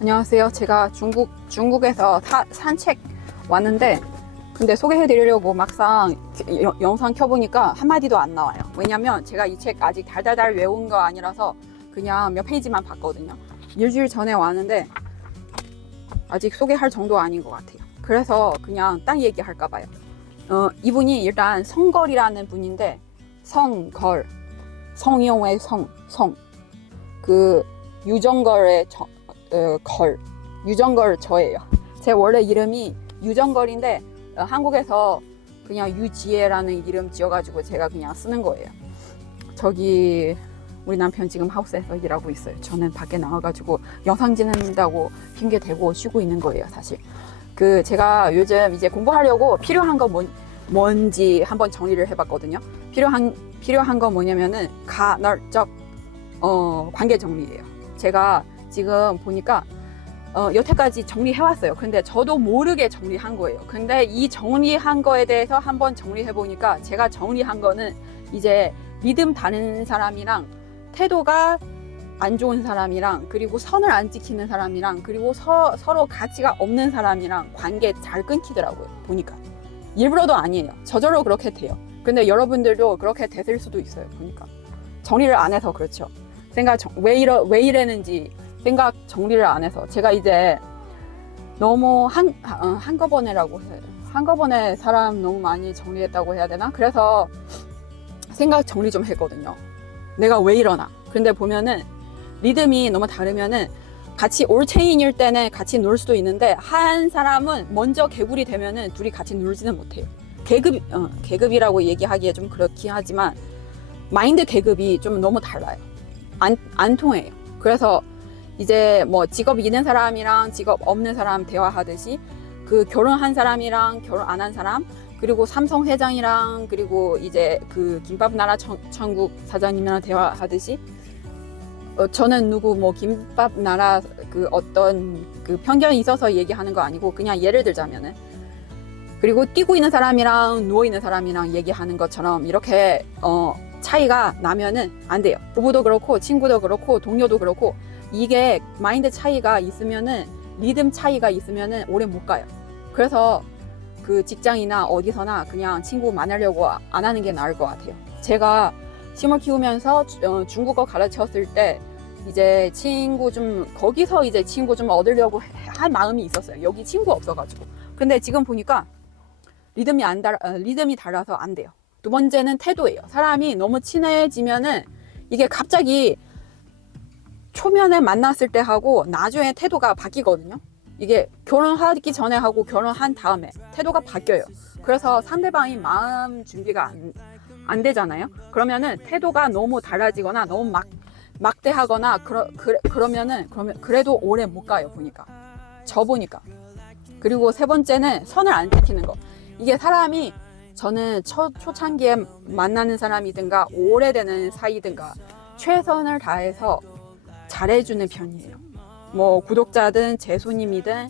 안녕하세요. 제가 중국 중국에서 사- 산책 왔는데 근데 소개해 드리려고 막상 여- 영상 켜보니까 한마디도 안 나와요. 왜냐면 제가 이 책 아직 달달달 외운 거 아니라서 그냥 몇 페이지만 봤거든요. 일주일 전에 왔는데 아직 소개할 정도 아닌 것 같아요. 그래서 그냥 딴 얘기 할까 봐요. 어, 이분이 일단 성걸이라는 분인데 성걸 성이용의 성, 성. 그 유정걸의 저, 어, 걸. 유정걸 저예요. 제 원래 이름이 유정걸인데 어, 한국에서 그냥 유지혜라는 이름 지어가지고 제가 그냥 쓰는 거예요. 저기 우리 남편 지금 하우스에서 일하고 있어요. 저는 밖에 나와가지고 영상 찍는다고 핑계 대고 쉬고 있는 거예요, 사실. 그 제가 요즘 이제 공부하려고 필요한 거 뭔, 뭔지 한번 정리를 해봤거든요. 필요한 필요한 건 뭐냐면은 간헐적 어, 관계 정리예요. 제가 지금 보니까 어, 여태까지 정리해왔어요. 근데 저도 모르게 정리한 거예요. 근데 이 정리한 거에 대해서 한번 정리해 보니까 제가 정리한 거는 이제 믿음 다른 사람이랑 태도가 안 좋은 사람이랑 그리고 선을 안 지키는 사람이랑 그리고 서, 서로 가치가 없는 사람이랑 관계 잘 끊기더라고요. 보니까 일부러도 아니에요. 저절로 그렇게 돼요. 근데 여러분들도 그렇게 되실 수도 있어요. 보니까 정리를 안 해서 그렇죠. 생각 정- 왜 이러 왜 이랬는지 생각 정리를 안 해서 제가 이제 너무 한 어, 한꺼번에라고. 한꺼번에 사람 너무 많이 정리했다고 해야 되나? 그래서 생각 정리 좀 했거든요. 내가 왜 이러나? 근데 보면은 리듬이 너무 다르면은 같이 올체인일 때는 같이 놀 수도 있는데 한 사람은 먼저 개구리 되면은 둘이 같이 놀지는 못해요. 계급 어, 계급이라고 얘기하기에 좀 그렇긴 하지만 마인드 계급이 좀 너무 달라요. 안, 안 통해요. 그래서 이제 뭐 직업 있는 사람이랑 직업 없는 사람 대화하듯이 그 결혼한 사람이랑 결혼 안 한 사람 그리고 삼성 회장이랑 그리고 이제 그 김밥 나라 천, 천국 사장님이랑 대화하듯이 어, 저는 누구 뭐 김밥 나라 그 어떤 그 편견이 있어서 얘기하는 거 아니고 그냥 예를 들자면은 그리고 뛰고 있는 사람이랑 누워 있는 사람이랑 얘기하는 것처럼 이렇게 어 차이가 나면은 안 돼요. 부부도 그렇고 친구도 그렇고 동료도 그렇고 이게 마인드 차이가 있으면은 리듬 차이가 있으면은 오래 못 가요. 그래서 그 직장이나 어디서나 그냥 친구 만나려고 안 하는 게 나을 것 같아요. 제가 심을 키우면서 주- 어, 중국어 가르쳤을 때 이제 친구 좀 거기서 이제 친구 좀 얻으려고 해- 할 마음이 있었어요. 여기 친구 없어가지고. 근데 지금 보니까 리듬이 안 달, 어, 리듬이 달라서 안 돼요. 두 번째는 태도예요. 사람이 너무 친해지면은 이게 갑자기 초면에 만났을 때 하고 나중에 태도가 바뀌거든요. 이게 결혼하기 전에 하고 결혼한 다음에 태도가 바뀌어요. 그래서 상대방이 마음 준비가 안, 안 되잖아요. 그러면은 태도가 너무 달라지거나 너무 막 막대하거나 그러, 그래, 그러면은 그러면 그래도 오래 못 가요 보니까 저 보니까 그리고 세 번째는 선을 안 지키는 거 이게 사람이 저는 초, 초창기에 만나는 사람이든가 오래되는 사이든가 최선을 다해서 잘해주는 편이에요. 뭐 구독자든 제 손님이든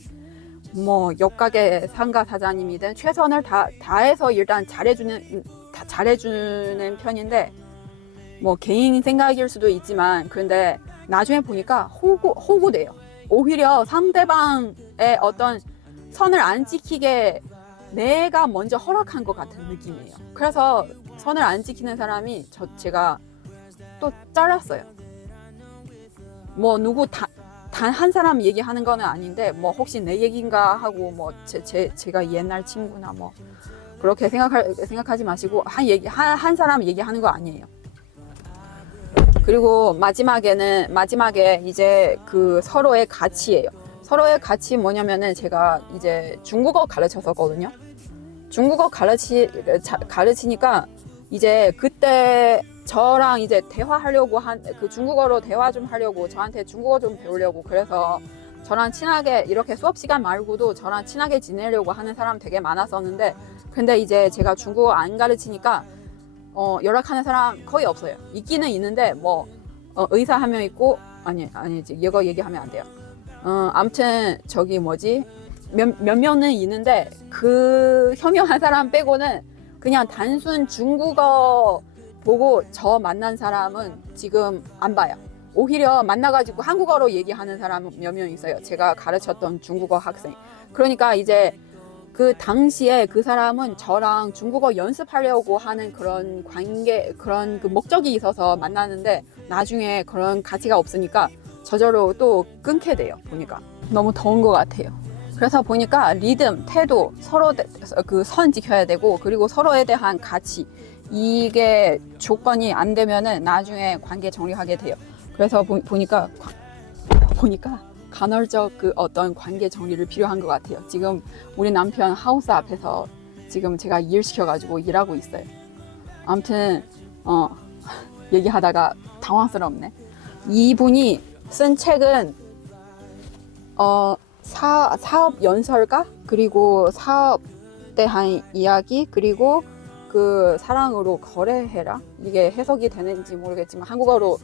뭐 옆가게 상가 사장님이든 최선을 다 다해서 일단 잘해주는 다 잘해주는 편인데 뭐 개인 생각일 수도 있지만 근데 나중에 보니까 호구 호구돼요. 오히려 상대방의 어떤 선을 안 지키게 내가 먼저 허락한 것 같은 느낌이에요. 그래서 선을 안 지키는 사람이 저 제가 또 잘랐어요. 뭐 누구 단 한 사람 얘기하는 거는 아닌데 뭐 혹시 내 얘기인가 하고 뭐 제 제 제가 옛날 친구나 뭐 그렇게 생각할 생각하지 마시고 한 얘기 한, 한 사람 얘기하는 거 아니에요. 그리고 마지막에는 마지막에 이제 그 서로의 가치예요. 서로의 가치 뭐냐면은 제가 이제 중국어 가르쳤었거든요. 중국어 가르치 자- 가르치니까 이제 그때 저랑 이제 대화하려고 한 그 중국어로 대화 좀 하려고 저한테 중국어 좀 배우려고 그래서 저랑 친하게 이렇게 수업 시간 말고도 저랑 친하게 지내려고 하는 사람 되게 많았었는데 근데 이제 제가 중국어 안 가르치니까 어, 연락하는 사람 거의 없어요. 있기는 있는데 뭐 어, 의사 한 명 있고 아니 아니지 이거 얘기하면 안 돼요. 어, 아무튼 저기 뭐지 몇, 몇 명은 있는데 그 현명한 사람 빼고는 그냥 단순 중국어 보고 저 만난 사람은 지금 안 봐요. 오히려 만나가지고 한국어로 얘기하는 사람 몇 명 있어요. 제가 가르쳤던 중국어 학생. 그러니까 이제 그 당시에 그 사람은 저랑 중국어 연습하려고 하는 그런 관계, 그런 그 목적이 있어서 만나는데 나중에 그런 가치가 없으니까 저절로 또 끊게 돼요. 보니까. 너무 더운 것 같아요. 그래서 보니까 리듬, 태도, 서로 그 선 지켜야 되고 그리고 서로에 대한 가치 이게 조건이 안 되면은 나중에 관계 정리하게 돼요. 그래서 보, 보니까 보니까 간헐적 그 어떤 관계 정리를 필요한 것 같아요. 지금 우리 남편 하우스 앞에서 지금 제가 일 시켜가지고 일하고 있어요. 아무튼 어 얘기하다가 당황스럽네. 이분이 쓴 책은 어 사, 사업 연설가 그리고 사업 대한 이야기 그리고 그 사랑으로 거래해라 이게 해석이 되는지 모르겠지만 한국어로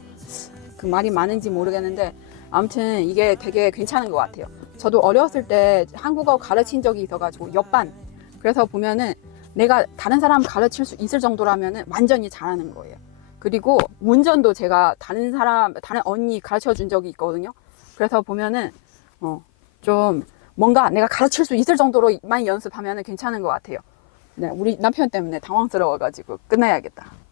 그 말이 많은지 모르겠는데 아무튼 이게 되게 괜찮은 것 같아요. 저도 어렸을 때 한국어 가르친 적이 있어가지고 옆반 그래서 보면은 내가 다른 사람 가르칠 수 있을 정도라면은 완전히 잘하는 거예요. 그리고 운전도 제가 다른 사람 다른 언니 가르쳐 준 적이 있거든요. 그래서 보면은 어, 좀 뭔가 내가 가르칠 수 있을 정도로만 연습하면 괜찮은 것 같아요. 네, 우리 남편 때문에 당황스러워가지고 끝내야겠다.